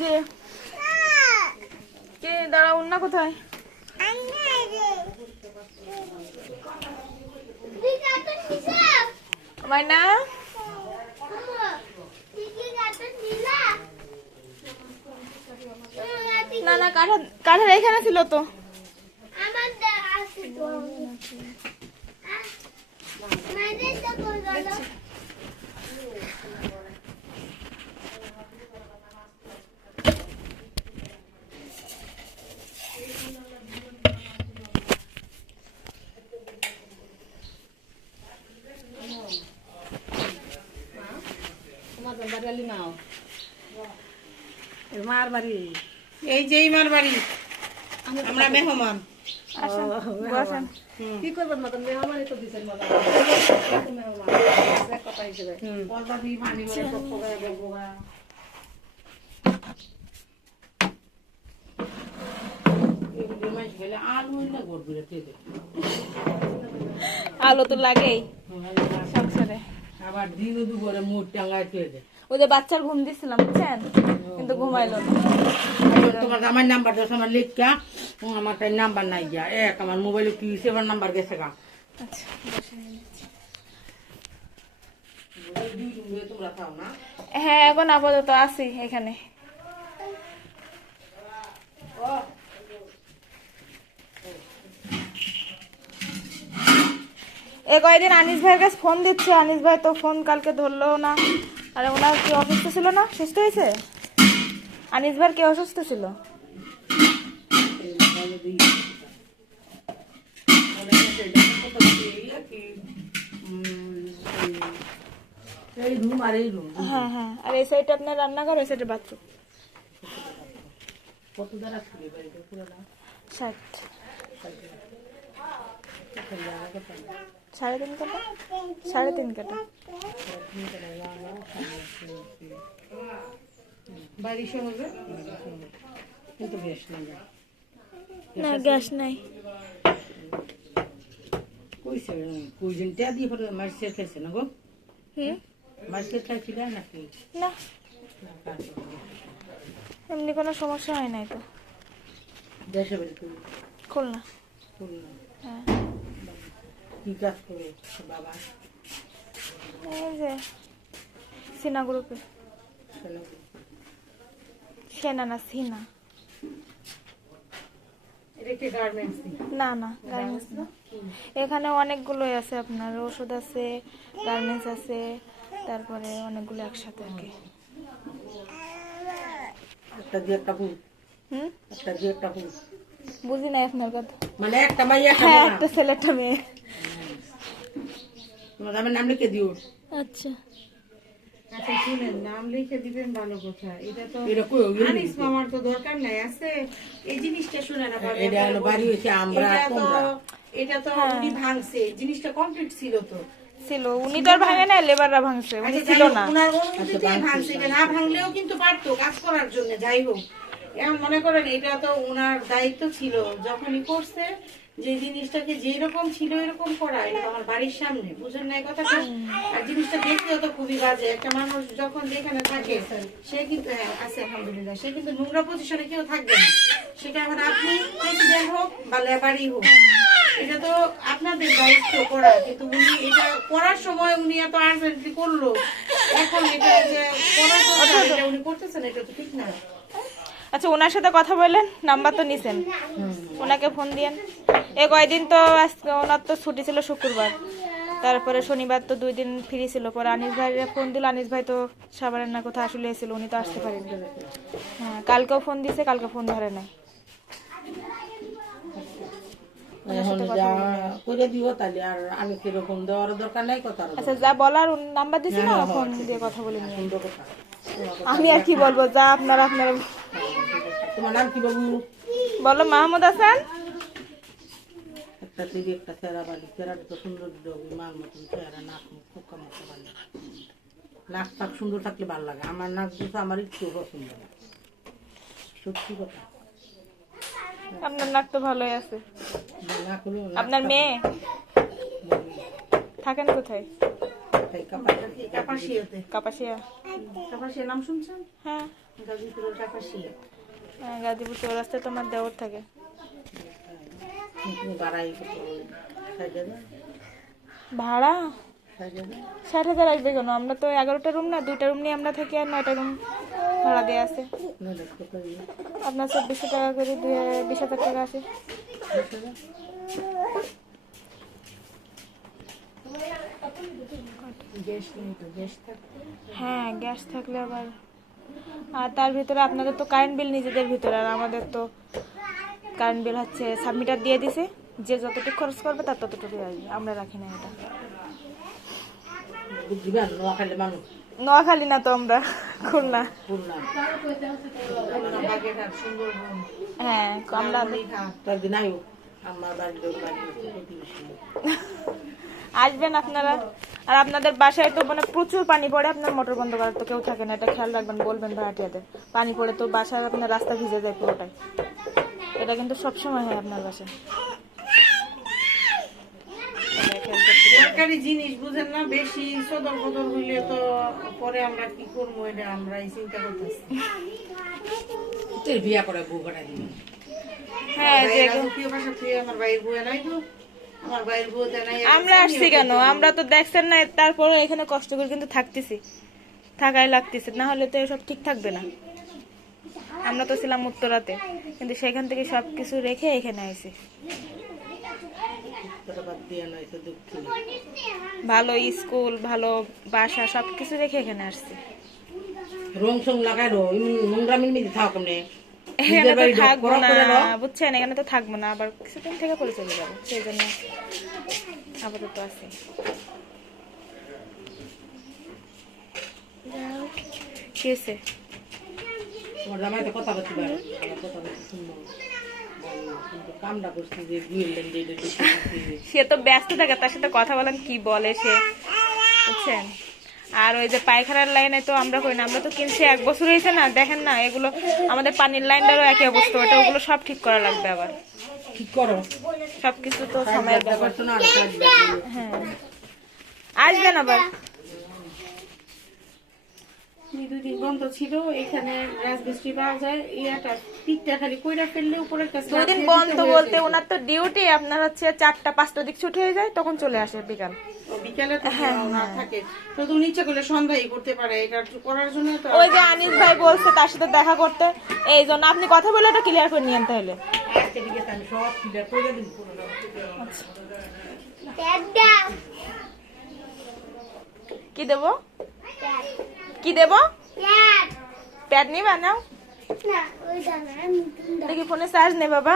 যে কে দাঁড়া উন্না কোথায়? মাইনা না না কাঠের এখানে ছিল তো। মার বাড়ি এই যে মার বাড়ি আমরা মেহমান কি করবেন মতন মেহমানই তো দিচ্ছেন কথা হিসেবে আলো তো লাগেই সংসারে। আবার দিন দুপুরে মুখ টাঙ্গায় তুই ওই যে বাচ্চার ঘুম দিচ্ছিলাম বুঝছেন, কিন্তু ঘুমাইলো না। তোমার আমার নাম্বার দশ আমার লিখা আমার তাই নাম্বার নাই গিয়া এক আমার মোবাইলে কি সেবার নাম্বার গেছে গা। আচ্ছা তোমরা খাও না? হ্যাঁ এখন আপাতত আছি এখানে। কয়েকদিন আনিস ভাইয়ের কাছে ফোন দিচ্ছে, আনিস ভাই তো ফোন কালকে ধরলো না। আরে ওনার কি অসুস্থ ছিল না? সুস্থ হয়েছে? আনিস ভাইয়ের কি অসুস্থ ছিল? হ্যাঁ হ্যাঁ, আর এই সাইডে আপনার রান্নাঘর, ওই সাইডে বাথরুম। 60 3.5 কাটা, 3.5 কাটা। না গ্যাস নাই। না এমনি কোনো সমস্যা হয় নাই তো। খুলনা। হ্যাঁ কি কাজ করে বাবা? এই যে সিনা গ্রুপে। সেনা না সিনা। না না গার্মেন্টস না, এখানে অনেকগুলোই আছে, আপনার ওষুধ আছে, গার্মেন্টস আছে, তারপরে অনেকগুলো একসাথে আর কি। বুঝি নাই আপনার কথা। মানে একটা মাইয়া হ্যাঁ একটা ছেলে একটা মেয়ে। তোমার নাম লিখে দিও। আচ্ছা আচ্ছা শুনেন, নাম লিখে দিবেন ভালো কথা। এটা তো আনিস মামার তো দরকার নাই আছে এই জিনিসটা। শুনেন এটা তো উনি ভাঙছে, জিনিসটা কমপ্লিট ছিল তো ছিল, উনি তো আর ভাঙে না, লেবাররা ভাঙছে, উনি ছিল না। উনার অনুমতিতেই ভাঙছে, এটা না ভাঙলেও কিন্তু পারতো কাজ করার জন্য। যাই হোক, এখন মনে করেন এটা তো উনার দায়িত্ব ছিল যখনই করছে, যে জিনিসটাকে যেরকম ছিল এরকম করা। এটা আমার বাড়ির সামনে, বুঝেন না কথাটা? আর জিনিসটা দেখতেও তো খুবই বাজে। একটা মানুষ যখন যেখানে থাকে সে কিন্তু আছে আলহামদুলিল্লাহ, সে কিন্তু নোংরা পজিশনে কেউ থাকবে না। সেটা এখন আপনি প্রেসিডেন্ট হোক বা লেবারই হোক, এটা তো আপনাদের দায়িত্ব করা। কিন্তু উনি এটা করার সময় উনি এত আর্জেন্টলি করলো, এখন এটা যে করার দরকার এটা উনি করতেছেন, এটা তো ঠিক না। আচ্ছা ওনার সাথে কথা বললেন, নাম্বার তো নিছেন, ওনাকে ফোন দিয়েন। কয়দিন তো আজকে ওনার তো ছুটি ছিল শুক্রবার, তারপরে শনিবার তো 2 দিন ফ্রি ছিল। পরে আনিস ভাইরে ফোন দিল, আনিস ভাই তো সাবারের না কোথাও আসলে এসেছিল, উনি তো আসতে পারেনি। হ্যাঁ কালকেও ফোন দিছে, কালকে ফোন ধরে নাই। আচ্ছা যা বলার নাম্বার দিছি না, ফোন দিয়ে কথা বলে নিয়ে। আমি আর কি বলবো, যা আপনারা আপনারা। তোমার নাম কি বাবু? বলো মাহমুদ হাসান। একটা দিদি একটা চেহারা বালি, চেহারাটা তো সুন্দর, মার মতন চেহারা, নাক মুখ ফুকা মুখা বালি। নাক টাক সুন্দর থাকলে ভালো লাগে। আমার নাক দুটো আমার একটু পছন্দ না, সত্যি কথা। আপনার নাক তো ভালোই আছে। আপনার মেয়ে থাকেন কোথায়? খাই কাপাসিয়াতে। কাপাসিয়া। কাপাসিয়া নাম শুনছেন? হ্যাঁ গাজীপুরের কাপাসিয়া। গাজীপুর চৌরাস্তায় তোমার দেওয়ার থাকে। বাড়াই ভাড়া 60,000 আসবে কেন? আমরা তো 11টা রুম না, 2টা রুম নিয়ে আমরা থাকি, আর 9টা রুম ভাড়া দেওয়া আছে। আপনার 2400 টাকা করে 20,000 টাকা আছে। হ্যাঁ গ্যাস থাকলে আবার, আর তার ভিতরে আপনাদের তো কারেন্ট বিল নিজেদের ভিতরে, আর আমাদের তো কারেন্ট বিল হচ্ছে সাবমিটার দিয়ে দিছে, যে যতটুকু খরচ করবে তার ততটুকু আসবে, আমরা রাখি না এটা। নোয়াখালী না তো আমরা, খুলনা। হ্যাঁ আমরা আসবেন আপনারা। আর আপনাদের বাসায় তো মানে প্রচুর পানি পড়ে, আপনার মোটর বন্ধ করার তো কেউ থাকে না, এটা খেয়াল রাখবেন, বলবেন ভাড়াটিয়াদের। পানি পড়ে তো বাসায় আপনার রাস্তা ভিজে যায় পুরোটাই, এটা কিন্তু সবসময় হয় আপনার বাসায়। সরকারি জিনিস বুঝেন না, বেশি সদর বদর হইলে তো পরে আমরা কি করবো, এটা আমরা এই চিন্তা করতেছি। বিয়া করে বউ কাটাই দিবি। হ্যাঁ আমরা আসছি কেন? আমরা তো দেখছেন না, তারপরে এখানে কষ্ট করে কিন্তু থাকতেছি, থাকাই লাগতেছে, না হলে তো এসব ঠিক থাকবে না। আমরা তো ছিলাম উত্তরাতে, কিন্তু সেখান থেকে সবকিছু রেখে এখানে আইছি। ভালো স্কুল, ভালো বাসা, সবকিছু রেখে এখানে আসছি। রং সং লাগাই নোংরা মিলমিল থাক কেমনে? এখানে তো থাকবো না বুঝছেন, এখানে তো থাকবো না, আবার কিছুদিন থেকে পরে চলে যাবো, সেই জন্য আপাতত আছে। কি হয়েছে? কথা বলতে পারে, কথা বলতে শুনবো, কামটা করছি যে সে তো ব্যস্ত থাকে, তার সাথে কথা বলেন কি বলে সে, বুঝছেন। আর ওই যে পায়খানার লাইনে তো আমরা করি না, আমরা তো কিনছি 1 বছর হয়েছে না, দেখেন না এগুলো আমাদের পানির লাইনটারও একই অবস্থা, ওটা ওগুলো সব ঠিক করা লাগবে আবার। ঠিক করো, সবকিছু তো সময়ের ব্যাপার। হ্যাঁ আসবেন আবার। 2 দিন বন্ধ ছিল, এখানে রাজমিস্ত্রি পাওয়া যায়, ইয়াটা পিঠটা খালি কইরা ফেললে উপরের কাছে 2 দিন বন্ধ বলতে ওনার তো ডিউটি আপনার হচ্ছে 4টা-5টা দিক ছুটি হয়ে যায়, তখন চলে আসে বিকাল। বিকালে তো না থাকে, তো তুমি ইচ্ছা করলে সন্ধ্যায় করতে পারে, এটা করার জন্য তো। ওই যে আনিস ভাই বলছে তার সাথে দেখা করতে, এই জন্য আপনি কথা বলে এটা ক্লিয়ার করে নিয়েন তাহলে। আজকে ঠিক আছে, আমি সব ক্লিয়ার করে দিই। কি দেব? কি দেব? প্যাড নিবা নাও, দেখি ফোনে চার্জ নেই বাবা।